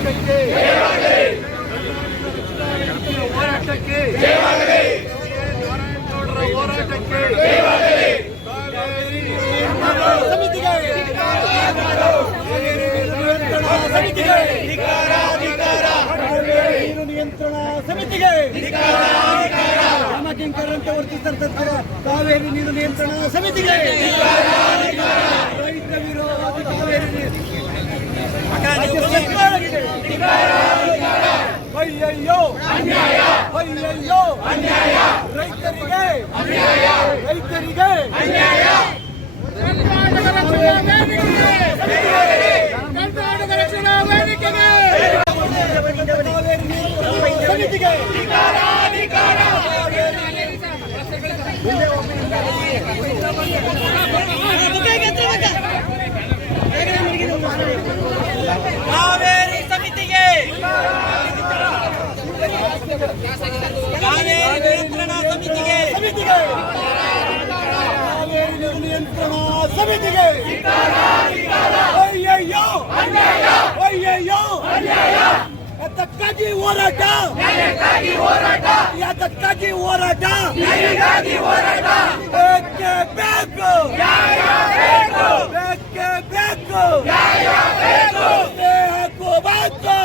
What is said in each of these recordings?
ಹೋರಾಟಕ್ಕೆ ಹೋರಾಟಕ್ಕೆ ನಾರಾಯಣಗೌಡರ ಹೋರಾಟಕ್ಕೆ ಸಮಿತಿಗೆ ನೀರು ನಿಯಂತ್ರಣ ಸಮಿತಿಗೆ ಕಿಂಕರಂತೆ ವರ್ತಿಸಿದಂತಹ ಕಾವೇರಿ ನೀರು ನಿಯಂತ್ರಣ ಸಮಿತಿಗೆ ರೈತ ವಿರೋಧಿ ಕಾವೇರಿ ಅಯ್ಯಯ್ಯೋ ಅಯ್ಯಯ್ಯೋ ರೈತರಿಗೆ ರೈತರಿಗೆ ಕರ್ನಾಟಕ ರಕ್ಷಣಾ ವೇದಿಕೆಗೆ ಸಮಿತಿಗೆ ಕಾವೇರಿ ಸಮಿತಿಗೆ ಕಾವೇರಿ ನಿಯಂತ್ರಣ ಸಮಿತಿಗೆ ಕಾವೇರಿ ನಿಯಂತ್ರಣ ಸಮಿತಿಗೆ ಅಯ್ಯಯ್ಯೋ ಅಯ್ಯಯ್ಯೋ ಅದಕ್ಕಾಗಿ ಹೋರಾಟ ಅದಕ್ಕಾಗಿ ಹೋರಾಟ ಬೇಕೇ ಬೇಕು ಬೇಕೇ ಬೇಕು ಸ್ನೇಹಕ್ಕೂ ಬಂತು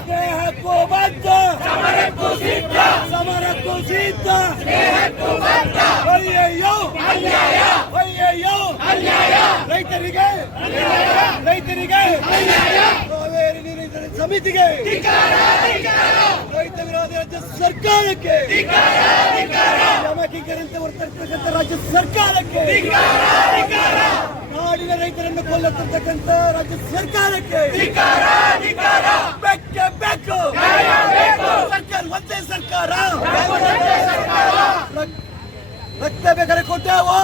ಸ್ನೇಹಕ್ಕೂ ಬಂತು ಸಮರಕ್ಕೂ ಸಿದ್ಧ ಅಯ್ಯಯ್ಯೋ ಅಯ್ಯಯ್ಯೋ ರೈತರಿಗೆ ರೈತರಿಗೆ ಕಾವೇರಿ ನೀರು ಸಮಿತಿಗೆ ರೈತ ವಿರೋಧಿ ರಾಜ್ಯ ಸರ್ಕಾರಕ್ಕೆ ಯಮಕಿಂಕರಂತೆ ವರ್ತಿಸತಕ್ಕಂಥ ರಾಜ್ಯ ಸರ್ಕಾರಕ್ಕೆ ನಾಡಿನ ರೈತರನ್ನು ಕೊಲ್ಲತಕ್ಕಂಥ ರಾಜ್ಯ ಸರ್ಕಾರಕ್ಕೆ ಬೆಕ್ಕೆ ಬೇಕು ಸರ್ಕಾರ ಒಂದೇ ಸರ್ಕಾರ ರಕ್ತ ಬೇಕಾರೆ ಕೊಟ್ಟೆವು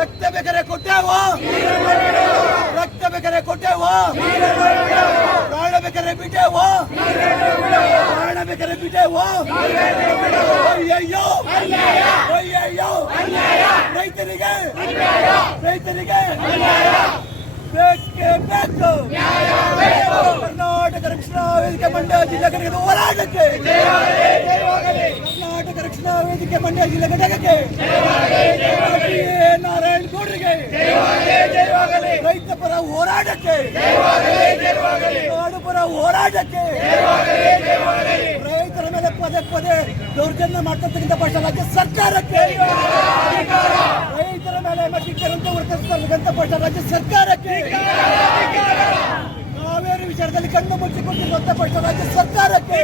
ರಕ್ತ ಬೇಕಾರೆ ಕೊಟ್ಟೆವು ರಕ್ತ ಬೇಕಾರೆ ಕೊಟ್ಟೆವು ಪ್ರಾಣ ಬೇಕಾರೆ ಬಿಟ್ಟೆವು ಪ್ರಾಣ ಬೇಕಾರೆ ಬಿಟ್ಟೆವು ಅಯ್ಯಯ್ಯೋ ಅಯ್ಯಯ್ಯೋ ರೈತರಿಗೆ ರೈತರಿಗೆ ಬೇಕೇ ಬೇಕು ಕರ್ನಾಟಕ ರಕ್ಷಣಾ ವೇದಿಕೆ ಮಂಡ್ಯ ಜಿಲ್ಲಾ ಘಟಕದ ಹೋರಾಟಕ್ಕೆ ಕರ್ನಾಟಕ ರಕ್ಷಣಾ ವೇದಿಕೆ ಮಂಡ್ಯ ಜಿಲ್ಲಾ ಘಟಕಕ್ಕೆ ನಾರಾಯಣಗೌಡರಿಗೆ ರೈತ ಪರ ಹೋರಾಟಕ್ಕೆ ನಾಡು ಪರ ಹೋರಾಟಕ್ಕೆ ರೈತರ ಮೇಲೆ ಪದೇ ಪದೇ ದೌರ್ಜನ್ಯ ಮಾಡ್ತಕ್ಕಂಥ ಪಕ್ಷ ರಾಜ್ಯ ಸರ್ಕಾರಕ್ಕೆ ರೈತರ ಮೇಲೆ ಮಟ್ಟಿಕರಂತೆ ವರ್ತಿಸತಕ್ಕಂಥ ಪಕ್ಷ ರಾಜ್ಯ ಸರ್ಕಾರಕ್ಕೆ ಕಾವೇರಿ ವಿಚಾರದಲ್ಲಿ ಕಣ್ಣು ಮುಚ್ಚಿಕೊಂಡಿರುವಂತಹ ಪಕ್ಷ ರಾಜ್ಯ ಸರ್ಕಾರಕ್ಕೆ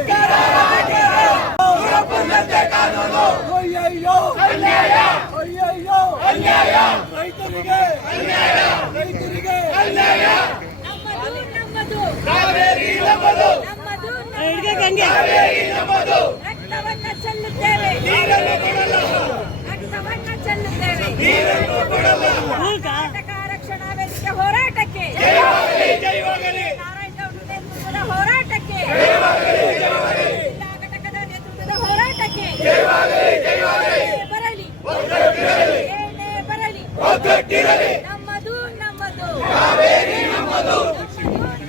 ಅಯ್ಯಯ್ಯೋ ಅಯ್ಯಯ್ಯೋ ರೈತರಿಗೆ ರೈತರಿಗೆ ಕಾವೇರಿ ನಮ್ಮದು ರಕ್ತವನ್ನ ಚೆಲ್ಲುತ್ತೇವೆ ರಕ್ತವನ್ನ ಚೆಲ್ಲುತ್ತೇವೆ ಕರ್ನಾಟಕ ರಕ್ಷಣಾ ವೇದಿಕೆ ಹೋರಾಟಕ್ಕೆ ನಾರಾಯಣಗೌಡರ ನೇತೃತ್ವದ ಹೋರಾಟಕ್ಕೆ ಜಿಲ್ಲಾ ಘಟಕದ ನೇತೃತ್ವದ ಹೋರಾಟಕ್ಕೆ ಬರಲಿ ಏನೇ ಬರಲಿ ನಮ್ಮದು ನಮ್ಮದು ಕಾವೇರಿ ನಮ್ಮದು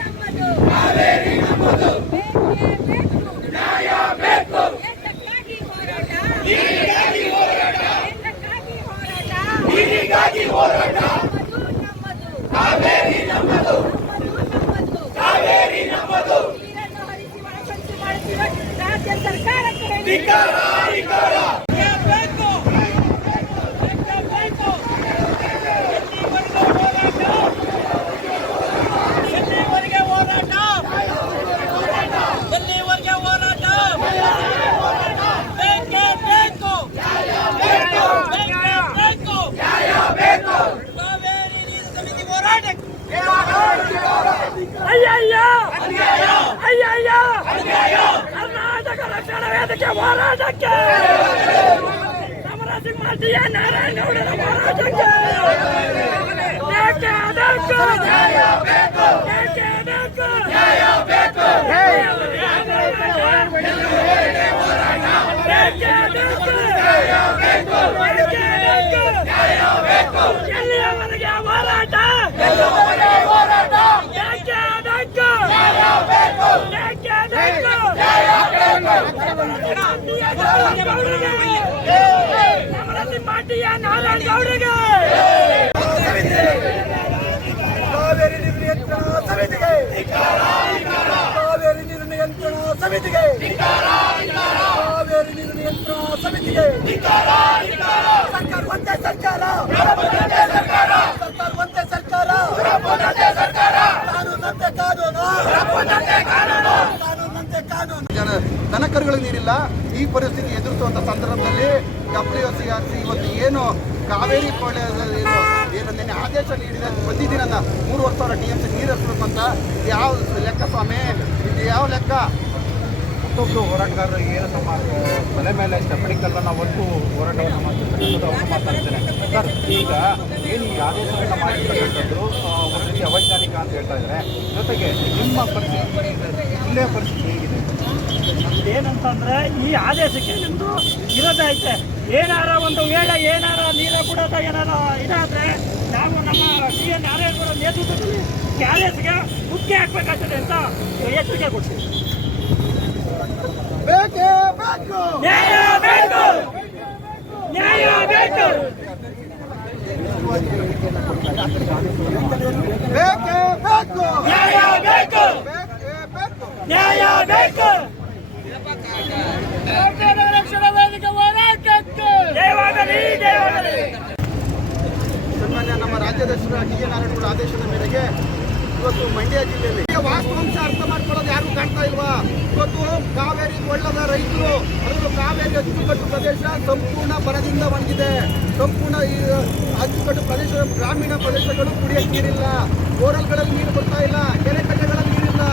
ನಮ್ಮದು ಕಾವೇರಿ ನಮ್ಮದು ಬೇಕೇ ಬೇಕು ನ್ಯಾಯ ಬೇಕು ಏತಕ್ಕಾಗಿ ಹೋರಾಟ ನೀರಿಗಾಗಿ ಹೋರಾಟ ಏತಕ್ಕಾಗಿ ಹೋರಾಟ ನೀರಿಗಾಗಿ ಹೋರಾಟ ನಮ್ಮದು ಕಾವೇರಿ ನಮ್ಮದು ನಮ್ಮದು ಕಾವೇರಿ ನಮ್ಮದು ನೀರನ್ನು ಹರಿಸಿ ಒಳಸಂಚು ಮಾಡುತ್ತಿರುವ ರಾಜ್ಯ ಸರ್ಕಾರಕ್ಕೆ ಅಯ್ಯಯ್ಯೋ ಅಯ್ಯಯ್ಯೋ ಕರ್ನಾಟಕ ರಕ್ಷಣಾ ವೇದಿಕೆ ಹೋರಾಟಕ್ಕೆ ಸಮರಸಿಂಹ ನಾರಾಯಣಗೌಡರ ಹೋರಾಟಕ್ಕೆ ಎಲ್ಲಿಯವರೆಗೆ ಹೋರಾಟ ಕಾವೇರಿ ನೀರು ನಿಯಂತ್ರಣ ಸಮಿತಿಗೆ ಕಾವೇರಿ ನೀರು ನಿಯಂತ್ರಣ ಸಮಿತಿಗೆ ಸರ್ಕಾರ ಒಂದೇ ಸರ್ಕಾರ ಸರ್ಕಾರ ಒಂದೇ ಸರ್ಕಾರ ಕಾನೂನಂತೆ ಕಾನೂನು ಕಾನೂನಂತೆ ಕಾನೂನು. ದನಕರುಗಳಿಗೆ ನೀರಿಲ್ಲ. ಈ ಪರಿಸ್ಥಿತಿ ಎದುರಿಸುವಂತ ಸಂದರ್ಭದಲ್ಲಿ WCRC ಇವತ್ತು ಏನು ಕಾವೇರಿ ಏನು ನಿನ್ನೆ ಆದೇಶ ನೀಡಿದೆ, ಪ್ರತಿದಿನ 3,000 TMC ನೀರು ಹರಿಸಬೇಕು ಅಂತ. ಯಾವ ಲೆಕ್ಕ ಸ್ವಾಮಿ, ಇದು ಯಾವ ಲೆಕ್ಕ? ಮತ್ತೊಬ್ಬರು ಹೋರಾಟಗಾರರು ಏನು ತಮ್ಮ ತಲೆ ಮೇಲೆ ಚಪ್ಪಡಿ ಕಲ್ಲನ್ನು ಒಟ್ಟು ಹೋರಾಟವನ್ನು ಮಾಡ್ತಿದ್ದಾರೆ ಅವರು ಮಾತಾಡ್ತಾರೆ. ಸರ್, ಈಗ ಏನು ಈ ಆದೇಶಗಳನ್ನ ಮಾಡಿರ್ತಕ್ಕಂಥದ್ದು ಒಂದು ರೀತಿ ಅವೈಜ್ಞಾನಿಕ ಅಂತ ಹೇಳ್ತಾ ಇದ್ದಾರೆ. ಜೊತೆಗೆ ನಿಮ್ಮ ಪರಿಸ್ಥಿತಿ, ಜಿಲ್ಲೆಯ ಪರಿಸ್ಥಿತಿ ಹೇಗಿದೆ? ಏನಂತಂದ್ರೆ ಈ ಆದೇಶಕ್ಕೆ ನಿಮ್ದು ವಿರೋಧ ಐತೆ. ಏನಾರ ಒಂದು ವೇಳೆ ಏನಾರ ನೀರ ಬಿಡೋದ ಏನಾರ ಇದಾದ್ರೆ ನಾವು ನಮ್ಮ CN ನಾರಾಯಣಗೌಡ ನೇತೃತ್ವದಲ್ಲಿ ಕ್ಯಾರೇಜ್ಗೆ ಮುಖ್ಯ ಹಾಕ್ಬೇಕಾಗ್ತದೆ ಅಂತ ಎಚ್ಚರಿಕೆ ಕೊಡ್ತೀವಿ. ಬೇಕೇ ಬೇಕು ನ್ಯಾಯ ಬೇಕು, ನ್ಯಾಯ ಬೇಕು, ಬೇಕೇ ಬೇಕು ನ್ಯಾಯ ಬೇಕು, ನ್ಯಾಯ ಬೇಕು. ರಕ್ಷಣಾ ವೇದಿಕೆ ಹೋರಾಟಕ್ಕೆ ಜಯವಾಗಲಿ, ಜಯವಾಗಲಿ. ಸನ್ಮಾನ್ಯ ನಮ್ಮ ರಾಜ್ಯಾಧ್ಯಕ್ಷರ TN ನಾರಾಯಣಗೌಡ ಆದೇಶದ ಮೇರೆಗೆ ಇವತ್ತು ಮಂಡ್ಯ ಜಿಲ್ಲೆಯಲ್ಲಿ ವಾಸ್ತವಾಂಶ ಅರ್ಥ ಮಾಡ್ಕೊಳ್ಳೋದು ಯಾರು ಕಾಣ್ತಾ ಇಲ್ವಾ? ಇವತ್ತು ಕಾವೇರಿ ಒಳ್ಳದ ರೈತರು, ಅದರಲ್ಲೂ ಕಾವೇರಿ ಅಚ್ಚುಕಟ್ಟು ಪ್ರದೇಶ ಸಂಪೂರ್ಣ ಬರದಿಂದ ಒಣಗಿದೆ. ಸಂಪೂರ್ಣ ಈ ಅಚ್ಚುಕಟ್ಟು ಪ್ರದೇಶ, ಗ್ರಾಮೀಣ ಪ್ರದೇಶಗಳು ಕುಡಿಯಕ್ಕೆ ನೀರಿಲ್ಲ, ಬೋರ್ವೆಲ್ಗಳಲ್ಲಿ ನೀರು ಬರ್ತಾ ಇಲ್ಲ, ಕೆರೆ ಕಟ್ಟೆಗಳಲ್ಲಿ ನೀರಿಲ್ಲ.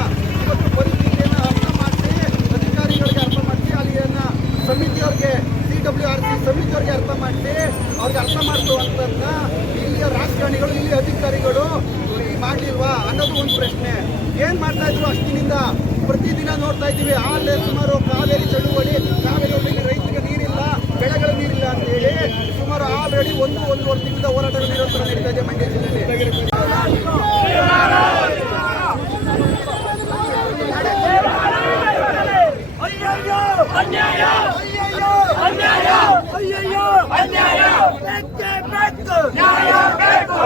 ಇವತ್ತು ಪರಿಸ್ಥಿತಿಯನ್ನು ಅರ್ಥ ಮಾಡಿಸಿ, ಅಧಿಕಾರಿಗಳಿಗೆ ಅರ್ಥ ಮಾಡಿಸಿ, ಅಲ್ಲಿನ ಸಮಿತಿಯವ್ರಿಗೆ CWRC ಸಮಿತಿಯವ್ರಿಗೆ ಅರ್ಥ ಮಾಡಿಸಿ, ಅವ್ರಿಗೆ ಅರ್ಥ ಮಾಡಿಸುವಂಥದ್ದನ್ನ ಇಲ್ಲಿಯ ರಾಜಕಾರಣಿಗಳು, ಇಲ್ಲಿಯ ಅಧಿಕಾರಿಗಳು ಮಾಡಲಿಲ್ವಾ ಅನ್ನೋದು ಒಂದು ಪ್ರಶ್ನೆ. ಏನ್ ಮಾಡ್ತಾ ಇದ್ರು ಅಷ್ಟಿನಿಂದ? ಪ್ರತಿದಿನ ನೋಡ್ತಾ ಇದ್ದೀವಿ. ಅಲ್ಲೇ ಸುಮಾರು ಕಾವೇರಿ ಚಳುವಳಿ, ಕಾವೇರಿಯಲ್ಲಿ ರೈತರಿಗೆ ನೀರಿಲ್ಲ, ಬೆಳೆಗಳು ನೀರಿಲ್ಲ ಅಂತ ಹೇಳಿ ಸುಮಾರು ಆಲ್ರೆಡಿ ಒಂದೂವರೆ ತಿಂಗಳಿಂದ ಹೋರಾಟಗಳು ನಿರಂತರ ನಡೀತಾ ಇದೆ ಮಂಡ್ಯ ಜಿಲ್ಲೆಯಲ್ಲಿ. ಅಯ್ಯಯ್ಯೋ ಅನ್ಯಾಯ, ಅನ್ಯಾಯ, ಅಯ್ಯಯ್ಯೋ ಅನ್ಯಾಯ. ಬೇಕೇ ಬೇಕು, ನ್ಯಾಯ ಬೇಕು,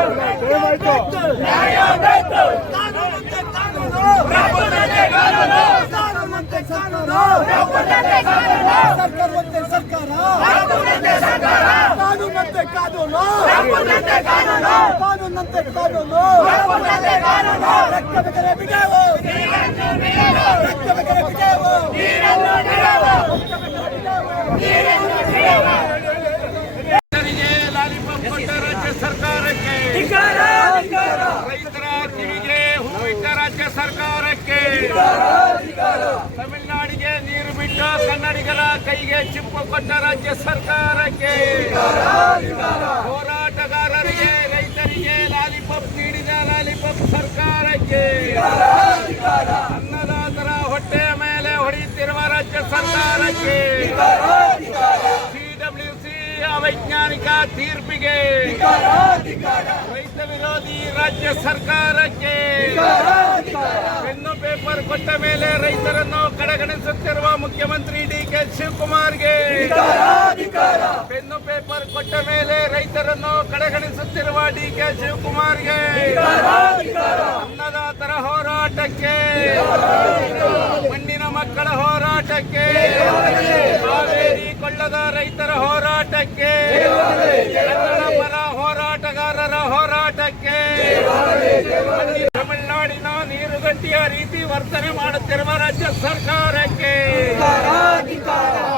ನ್ಯಾಯ ಬೇಕು. ಕಾನೂನಂತೆ ಕಾನೂನು, ಕಾನೂನಂತೆ ಕಾನೂನು, ಕಾನೂನಂತೆ ಕಾನೂನು, ಕಾನೂನಂತೆ ಕಾನೂನು. ಸರ್ಕಾರ ಒಂದೇ ಸರ್ಕಾರ ಕಾನೂನಂತೆ ಸರ್ಕಾರ, ಕಾನೂನಂತೆ ಕಾನೂನು ಕಾನೂನಂತೆ ಕಾನೂನು, ಕಾನೂನಂತೆ ಕಾನೂನು. ಕಾನೂನಂತೆ ಕಾನೂನು. ರಕ್ತ ಬೇಕಾರೆ ಬಿಡಾವು, ನೀರನ್ನು ಬಿಡವು, ರಕ್ತ ಬೇಕಾರೆ ಬಿಡಾವು, ನೀರನ್ನು ಬಿಡವು, ನೀರನ್ನು ಬಿಡವು. ರೈತರಿಗೆ ಲಾಲಿಪಾಪ್ ಕೊಟ್ಟ ರಾಜ್ಯ ಸರ್ಕಾರಕ್ಕೆ, ಧಿಕ್ಕಾರ, ಧಿಕ್ಕಾರ. ರೈತರ ಕಿವಿಗೆ ಹೂವಿಟ್ಟ ರಾಜ್ಯ ಸರ್ಕಾರಕ್ಕೆ, ತಮಿಳುನಾಡಿಗೆ ನೀರು ಬಿಟ್ಟು ಕನ್ನಡಿಗರ ಕೈಗೆ ಚಿಪ್ಪು ಕೊಟ್ಟ ರಾಜ್ಯ ಸರ್ಕಾರಕ್ಕೆ, ಹೋರಾಟಗಾರರಿಗೆ ರೈತರಿಗೆ ಲಾಲಿಪಾಪ್ ನೀಡಿದ ಲಾಲಿಪಾಪ್ ಸರ್ಕಾರಕ್ಕೆ, ಅನ್ನದಾತರ ಹೊಟ್ಟೆಯ ಮೇಲೆ ಹೊಡೆಯುತ್ತಿರುವ ರಾಜ್ಯ ಸರ್ಕಾರಕ್ಕೆ, CWC ಅವೈಜ್ಞಾನಿಕ ತೀರ್ಪಿಗೆ, ರೈತ ವಿರೋಧಿ ರಾಜ್ಯ ಸರ್ಕಾರಕ್ಕೆ, ಪೆನ್ನು ಪೇಪರ್ ಕೊಟ್ಟ ಮೇಲೆ ರೈತರನ್ನು ಕಡೆಗಣಿಸುತ್ತಿರುವ ಮುಖ್ಯಮಂತ್ರಿ DK ಶಿವಕುಮಾರ್ಗೆ, ಪೆನ್ನು ಪೇಪರ್ ಕೊಟ್ಟ ಮೇಲೆ ರೈತರನ್ನು ಕಡೆಗಣಿಸುತ್ತಿರುವ DK ಶಿವಕುಮಾರ್ಗೆ, ಅನ್ನದಾತರ ಹೋರಾಟಕ್ಕೆ, ಮಣ್ಣಿನ ಮಕ್ಕಳ ಹೋರಾಟಕ್ಕೆ, ಕಾವೇರಿ ಕೊಳ್ಳದ ರೈತರ ಹೋರಾಟಕ್ಕೆ, ಕನ್ನಡ ಪರ ಹೋರಾಟಗಾರರ ಹೋರಾಟಕ್ಕೆ, ತಮಿಳುನಾಡಿನ ನೀರುಗಂಟಿಯ ರೀತಿ ವರ್ತನೆ ಮಾಡುತ್ತಿರುವ ರಾಜ್ಯ ಸರ್ಕಾರಕ್ಕೆ,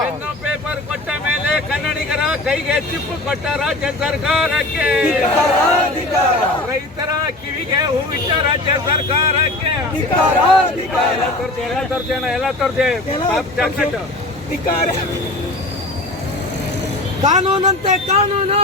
ಪೆನ್ನು ಪೇಪರ್ ಕೊಟ್ಟ ಮೇಲೆ ಕನ್ನಡಿಗರ ಕೈಗೆ ಚಿಪ್ಪು ಕೊಟ್ಟ ರಾಜ್ಯ ಸರ್ಕಾರಕ್ಕೆ, ರೈತರ ಕಿವಿಗೆ ಹೂವಿಟ್ಟ ರಾಜ್ಯ ಸರ್ಕಾರಕ್ಕೆ, ಎಲ್ಲ ತೋರ್ಜೆ ಕಾನೂನಂತೆ ಕಾನೂನು